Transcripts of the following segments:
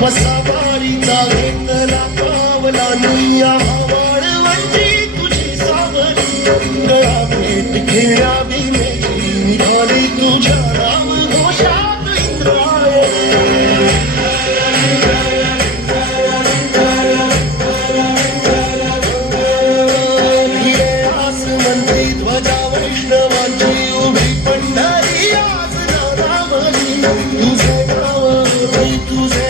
वसावारीचा घेतला पावला निया वाळवंटी तुझी सावली गळा भेट घेण्या भीमेची निघाली तुझ्या राम घोषात इंद्रायणी आसमंती ध्वजा वैष्णवांची उभी पंढरी आज नारावली तुझे नाव तुझे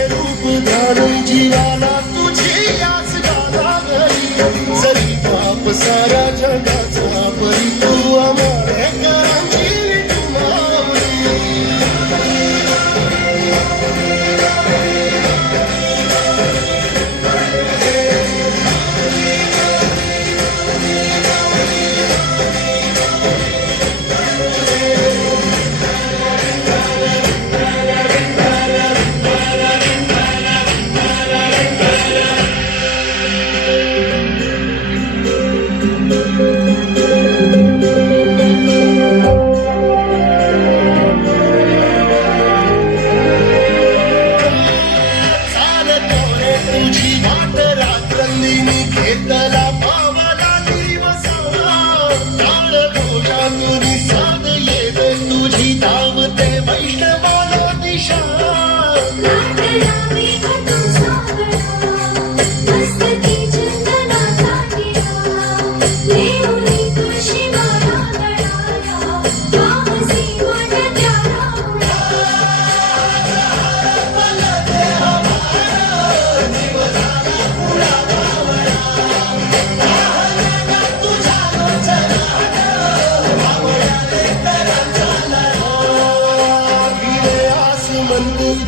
जीवाला तुझी याच गालावली जरी बाप सारा जगाचा परी तू आंबेडकरांची घेतला पावला दिवसावा काळ भोजातून साध येवे तुझी धावते वैष्णवाला दिशा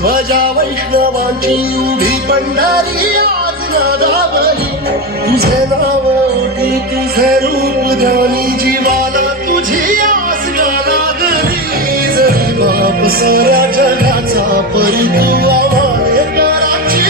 ध्वजा वैष्णवांची उभी पंढरी आज नादावली तुझे नाव ओटी तुझे रूप ध्यानी जीवाला तुझी आस लागली जरी बाप साऱ्या जगाचा परी तू आंबेडकरांची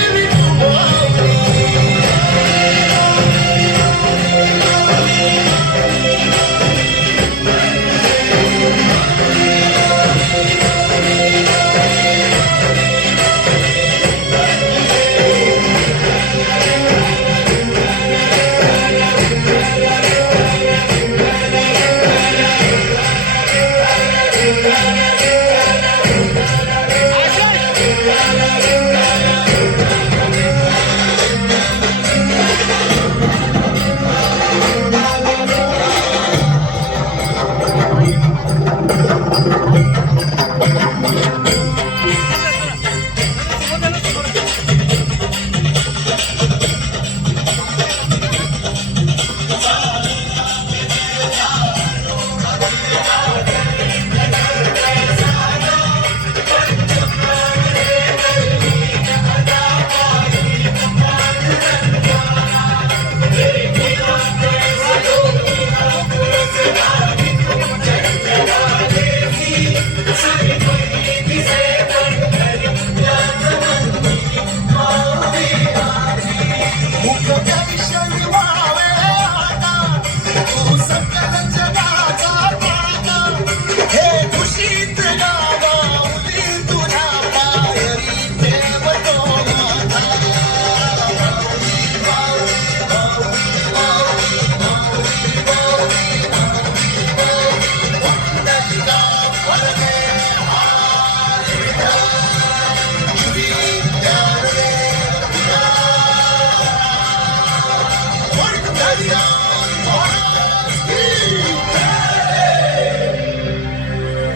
Yeah.